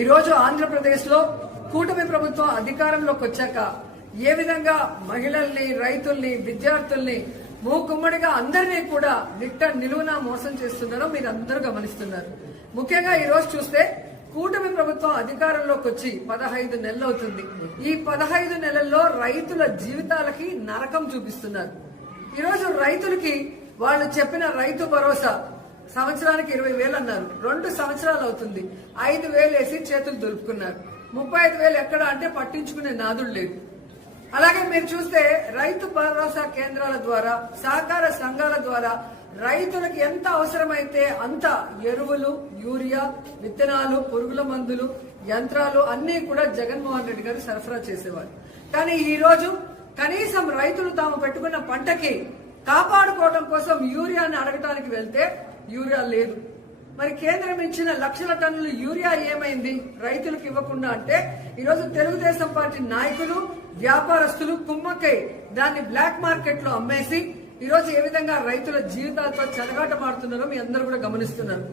ఈ రోజు ఆంధ్రప్రదేశ్ లో కూటమి ప్రభుత్వం అధికారంలోకి వచ్చాక ఏ విధంగా మహిళల్ని, రైతుల్ని, విద్యార్థుల్ని మూకుమ్మడిగా అందరినీ కూడా నిలువునా మోసం చేస్తున్నారో మీరు అందరూ గమనిస్తున్నారు. ముఖ్యంగా ఈ రోజు చూస్తే కూటమి ప్రభుత్వం అధికారంలోకి వచ్చి 15 నెలలు అవుతుంది. ఈ 15 నెలల్లో రైతుల జీవితాలకి నరకం చూపిస్తున్నారు. ఈ రోజు రైతులకి వాళ్ళు చెప్పిన రైతు భరోసా సంవత్సరానికి 20,000 అన్నారు. 2 సంవత్సరాలు అవుతుంది. 5,000 వేసి చేతులు దులుపుకున్నారు. 35,000 ఎక్కడ అంటే పట్టించుకునే నాదుడు లేదు. అలాగే మీరు చూస్తే రైతు భరోసా కేంద్రాల ద్వారా, సహకార సంఘాల ద్వారా రైతులకు ఎంత అవసరమైతే అంత ఎరువులు, యూరియా, విత్తనాలు, పురుగుల మందులు, యంత్రాలు అన్ని కూడా జగన్మోహన్ రెడ్డి గారు సరఫరా చేసేవారు. కానీ ఈ రోజు కనీసం రైతులు తాము పెట్టుకున్న పంటకి కాపాడుకోవడం కోసం యూరియాని అడగటానికి వెళ్తే యూరియా లేదు. మరి కేంద్రం ఇచ్చిన లక్షల టన్నులు యూరియా ఏమైంది రైతులకు ఇవ్వకుండా అంటే ఈరోజు తెలుగుదేశం పార్టీ నాయకులు, వ్యాపారస్తులు కుమ్మక్కై దాన్ని బ్లాక్ మార్కెట్ లో అమ్మేసి ఈరోజు ఏ విధంగా రైతుల జీవితాలతో చెలగాటమాడుతున్నారో మీ అందరూ కూడా గమనిస్తున్నారు.